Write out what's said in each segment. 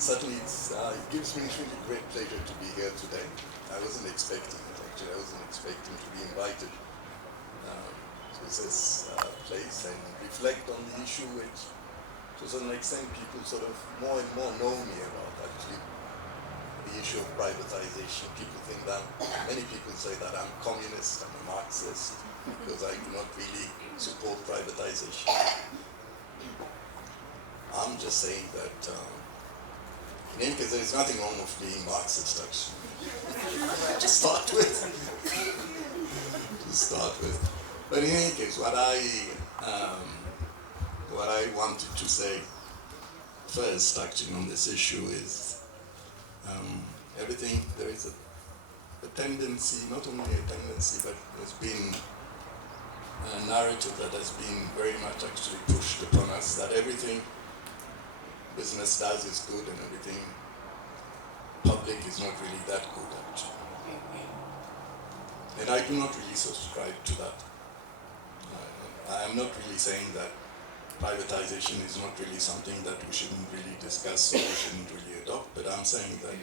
Certainly, it gives me really great pleasure to be here today. I wasn't expecting it, actually. I wasn't expecting to be invited to this place and reflect on the issue which, to a certain extent, people sort of more and more know me about, actually. The issue of privatization. Many people say that I'm communist, I'm a Marxist, because I do not really support privatization. I'm just saying that, in any case, there's nothing wrong with being Marxist, actually. To start with. But in any case, what I wanted to say first, actually, on this issue is there is a tendency, not only a tendency, but there's been a narrative that has been very much actually pushed upon us that everything business does is good and everything public is not really that good, actually. And I do not really subscribe to that. I am not really saying that privatization is not really something that we shouldn't really discuss or we shouldn't really adopt, but I'm saying that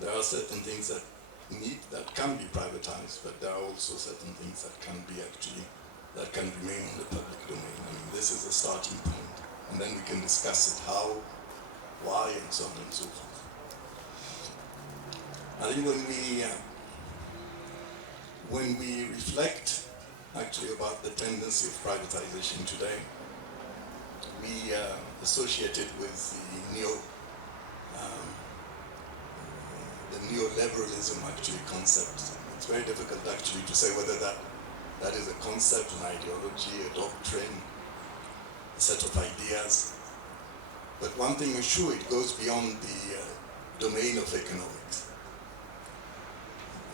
there are certain things that can be privatized, but there are also certain things that can remain in the public domain. I mean, this is a starting point, and then we can discuss it, how, why, and so on and so forth. I think when we reflect actually about the tendency of privatization today, we associate it with the neoliberalism actually concept. It's very difficult actually to say whether that is a concept, an ideology, a doctrine, a set of ideas. But one thing is sure, it goes beyond the domain of economics.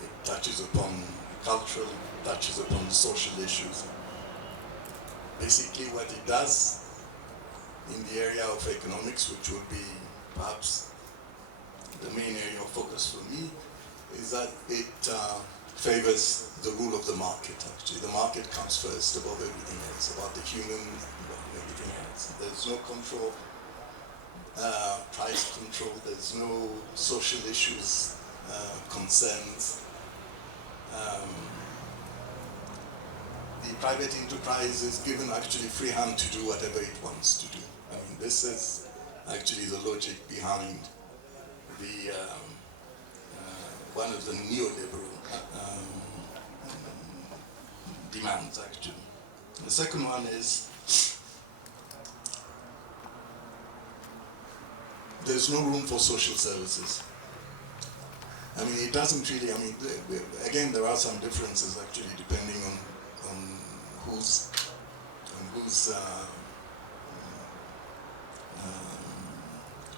It touches upon cultural, it touches upon social issues. Basically what it does in the area of economics, which would be perhaps the main area of focus for me, is that it favors the rule of the market, actually. The market comes first above everything else, about the human, above everything else. There's no control, price control, there's no social issues, concerns. The private enterprise is given actually free hand to do whatever it wants to do. I mean, this is actually the logic behind one of the neoliberal demands, actually. The second one is there's no room for social services. I mean, it doesn't really, I mean, again, there are some differences actually depending on whose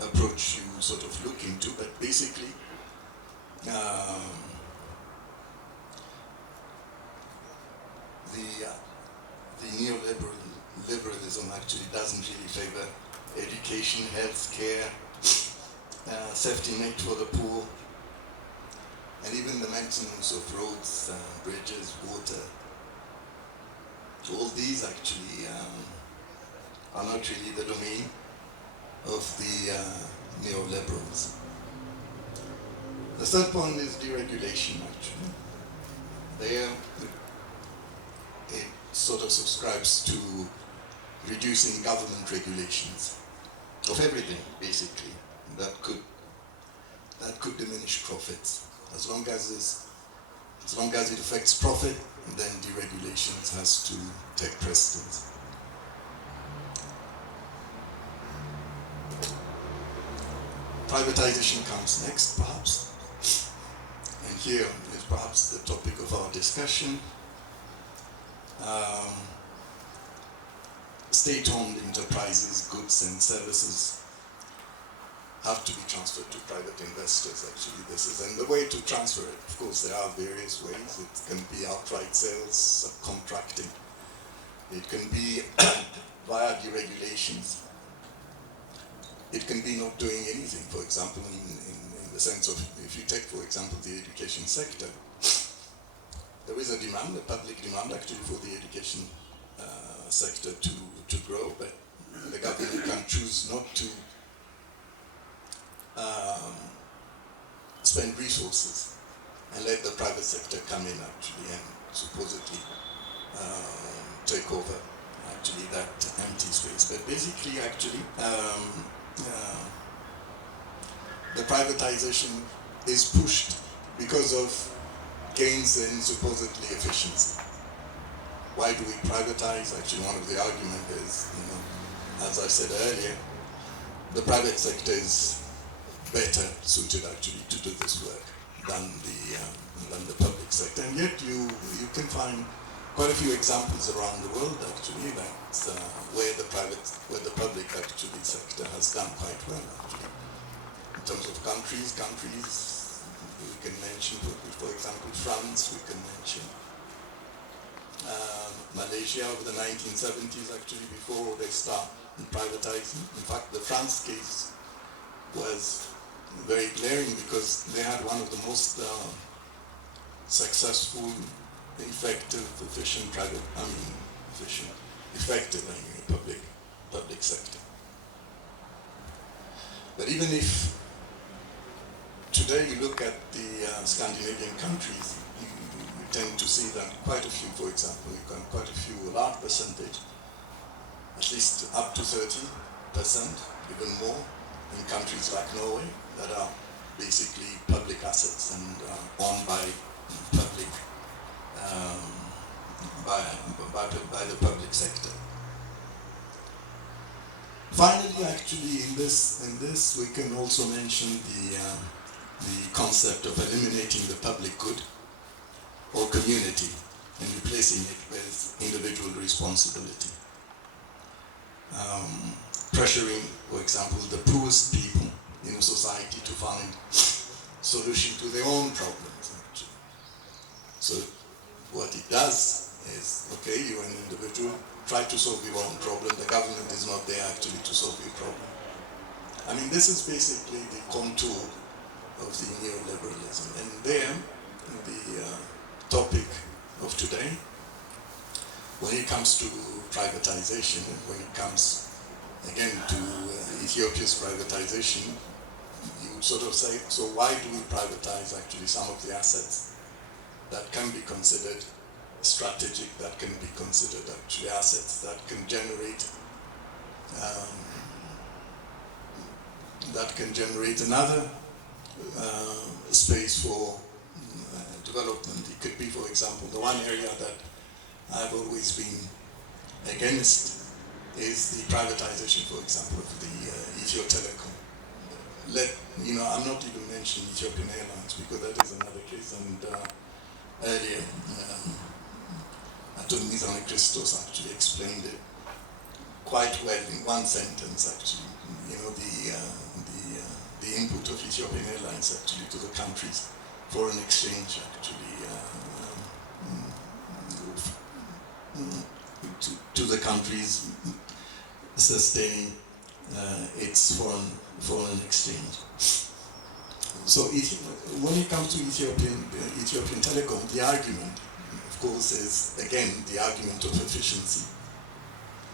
approach you sort of look into, but basically, the neoliberalism actually doesn't really favor education, healthcare, safety net for the poor, and even the maintenance of roads, bridges, water. All these actually are not really the domain of the neoliberals. The third point is deregulation, actually. There, it sort of subscribes to reducing government regulations of everything, basically, that could diminish profits. As long as it affects profit, then deregulation has to take precedence. Privatization comes next, perhaps. And here is perhaps the topic of our discussion. State-owned enterprises, goods and services have to be transferred to private investors, actually. And the way to transfer it, of course, there are various ways. It can be outright sales, subcontracting. It can be via deregulations. It can be not doing anything, for example, in the sense of, if you take, for example, the education sector, there is a demand, a public demand actually for the education sector to grow, but the government can choose not to um, spend resources and let the private sector come in actually and supposedly take over actually that empty space. But basically actually the privatization is pushed because of gains in supposedly efficiency. Why do we privatize? Actually, one of the arguments is, as I said earlier, the private sector is better suited actually to do this work than the public sector. And yet you can find quite a few examples around the world actually that where the public actually sector has done quite well actually. In terms of countries, we can mention, for example, France, we can mention Malaysia over the 1970s actually, before they start privatizing. In fact, the France case was very glaring because they had one of the most successful, effective, public sector. But even if today you look at the Scandinavian countries, you tend to see that quite a few, for example, a large percentage, at least up to 30%, even more, in countries like Norway, that are basically public assets and owned by public, by the public sector. Finally, actually, in this, we can also mention the concept of eliminating the public good or community and replacing it with individual responsibility. Pressuring, for example, the poorest people in a society to find solution to their own problems, actually. So what it does is, okay, you're an individual, try to solve your own problem. The government is not there actually to solve your problem. I mean, this is basically the contour of the neoliberalism. And there, the topic of today, when it comes to privatization, and when it comes again to Ethiopia's privatization, you sort of say, so why do we privatize actually some of the assets that can be considered strategic, that can be considered actually assets that can generate another space for development. It could be, for example, the one area that I've always been against is the privatization, for example, of the Ethio Telecom. I'm not even mentioning Ethiopian Airlines because that is another case. And earlier, Attorney Christos actually explained it quite well in one sentence. Actually, the input of Ethiopian Airlines actually to the country's foreign exchange actually to the country's sustaining its foreign exchange. So when it comes to Ethiopian Telecom, the argument, of course, is again the argument of efficiency.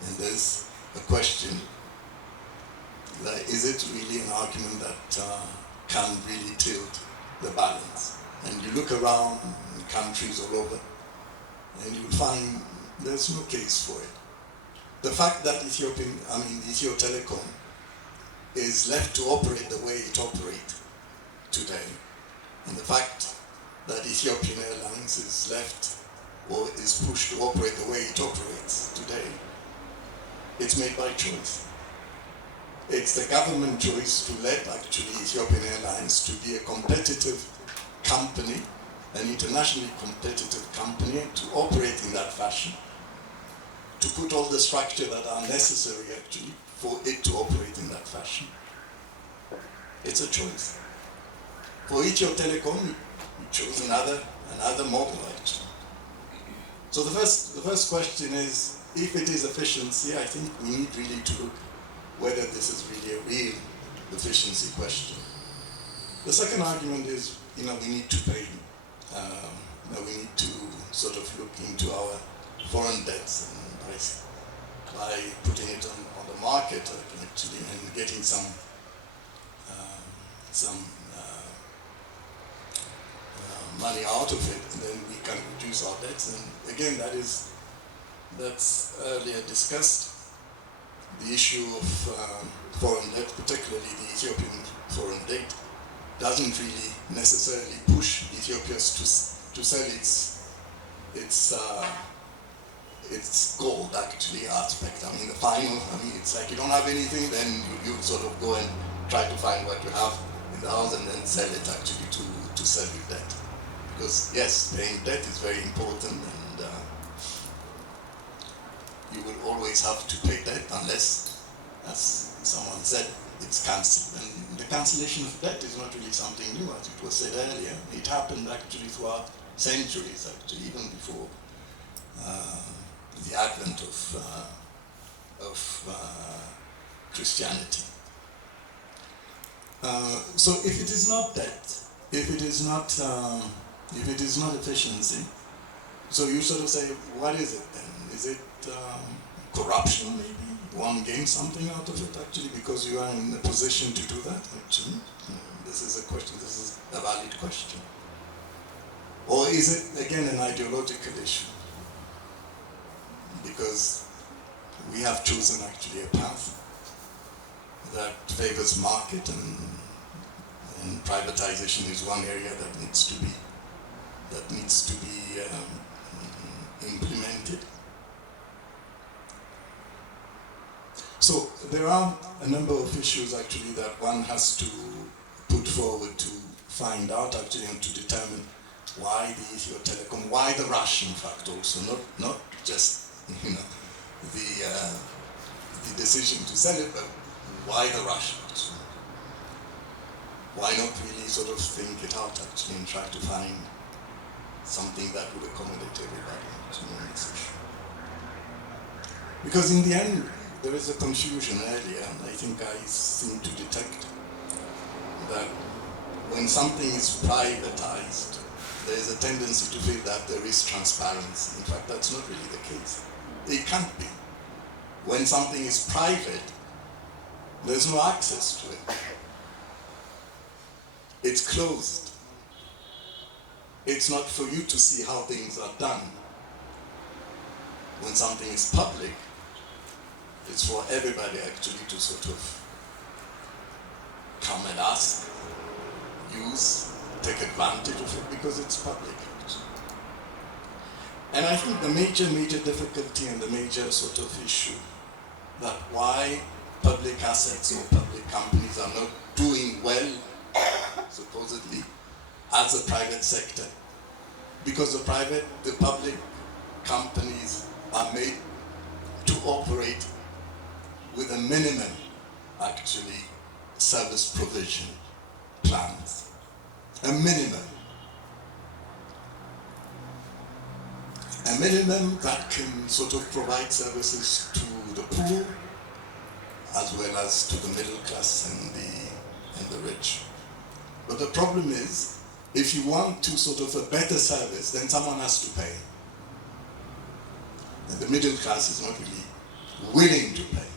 And there's a question: is it really an argument that can really tilt the balance? And you look around countries all over, and you find there's no case for it. The fact that Ethio Telecom is left to operate the way it operates today, and the fact that Ethiopian Airlines is left or is pushed to operate the way it operates today, it's made by choice. It's the government choice to let actually Ethiopian Airlines to be a competitive company, an internationally competitive company, to operate in that fashion, to put all the structure that are necessary actually for it to operate in that fashion. It's a choice. For Ethio Telecom, we chose another model actually. So the first question is, if it is efficiency, I think we need really to look whether this is really a real efficiency question. The second argument is, we need to pay. We need to sort of look into our foreign debts and by putting it on the market actually and getting some some money out of it, and then we can reduce our debts. And again, that's earlier discussed. The issue of foreign debt, particularly the Ethiopian foreign debt, doesn't really necessarily push Ethiopia to sell its gold actually aspect. I mean, it's like you don't have anything, then you sort of go and try to find what you have in the house and then sell it actually to sell your debt. Because yes, paying debt is very important, and you will always have to pay debt unless, as someone said, it's cancelled. And the cancellation of debt is not really something new, as it was said earlier. It happened actually throughout centuries, actually, even before the advent of Christianity. So if it is not debt, if it is not efficiency, so you sort of say, what is it then? Is it corruption maybe? One gains something out of it actually because you are in a position to do that actually? This is a question, this is a valid question. Or is it again an ideological issue? Because we have chosen actually a path that favors market, and privatization is one area that needs to be implemented. So there are a number of issues actually that one has to put forward to find out actually and to determine why the Ethio Telecom, why the rush in fact also, not just the decision to sell it, but why the rush actually? Why not really sort of think it out actually and try to find something that would accommodate everybody on this issue? Because in the end, there is a confusion earlier, and I think I seem to detect that when something is privatized, there is a tendency to feel that there is transparency. In fact, that's not really the case. It can't be. When something is private, there's no access to it. It's closed. It's not for you to see how things are done. When something is public, it's for everybody actually to sort of come and ask, use, take advantage of it because it's public. And I think the major difficulty and the major sort of issue that why public assets or public companies are not doing well, supposedly, as a private sector, because the public companies are made to operate with a minimum, actually, service provision plans. A minimum. A minimum that can sort of provide services to the poor, as well as to the middle class and the rich. But the problem is, if you want to sort of a better service, then someone has to pay. And the middle class is not really willing to pay.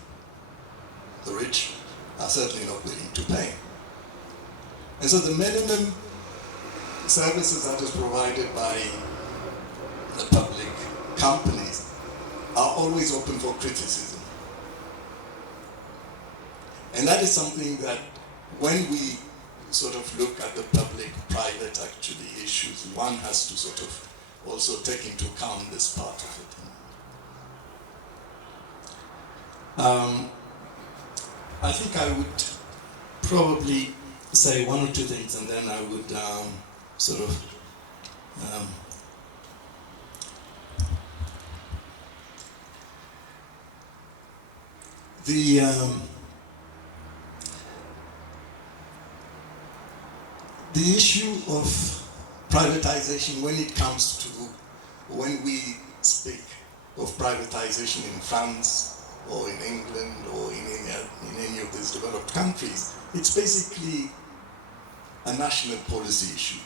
The rich are certainly not willing to pay. And so the minimum services that is provided by the public companies are always open for criticism. And that is something that when we sort of look at the public-private actually issues, one has to sort of also take into account this part of it. I think I would probably say one or two things, and then I would sort of the issue of privatization when we speak of privatization in France or in England or in any of these developed countries, it's basically a national policy issue.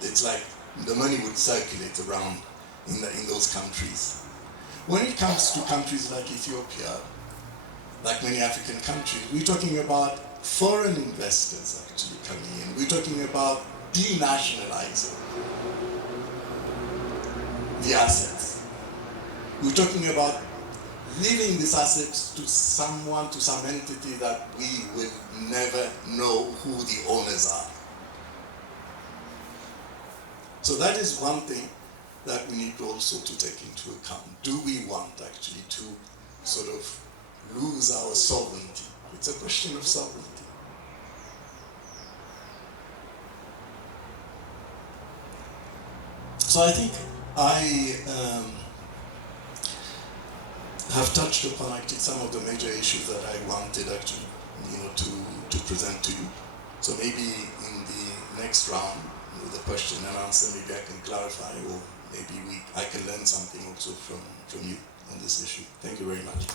It's like the money would circulate around in those countries. When it comes to countries like Ethiopia, like many African countries, we're talking about foreign investors actually coming in. We're talking about denationalizing the assets. We're talking about leaving these assets to someone, to some entity that we will never know who the owners are. So that is one thing that we need also to take into account. Do we want actually to sort of lose our sovereignty? It's a question of sovereignty. So I think I have touched upon actually some of the major issues that I wanted actually, to present to you. So maybe in the next round, with the question and answer, maybe I can clarify, or maybe I can learn something also from you on this issue. Thank you very much.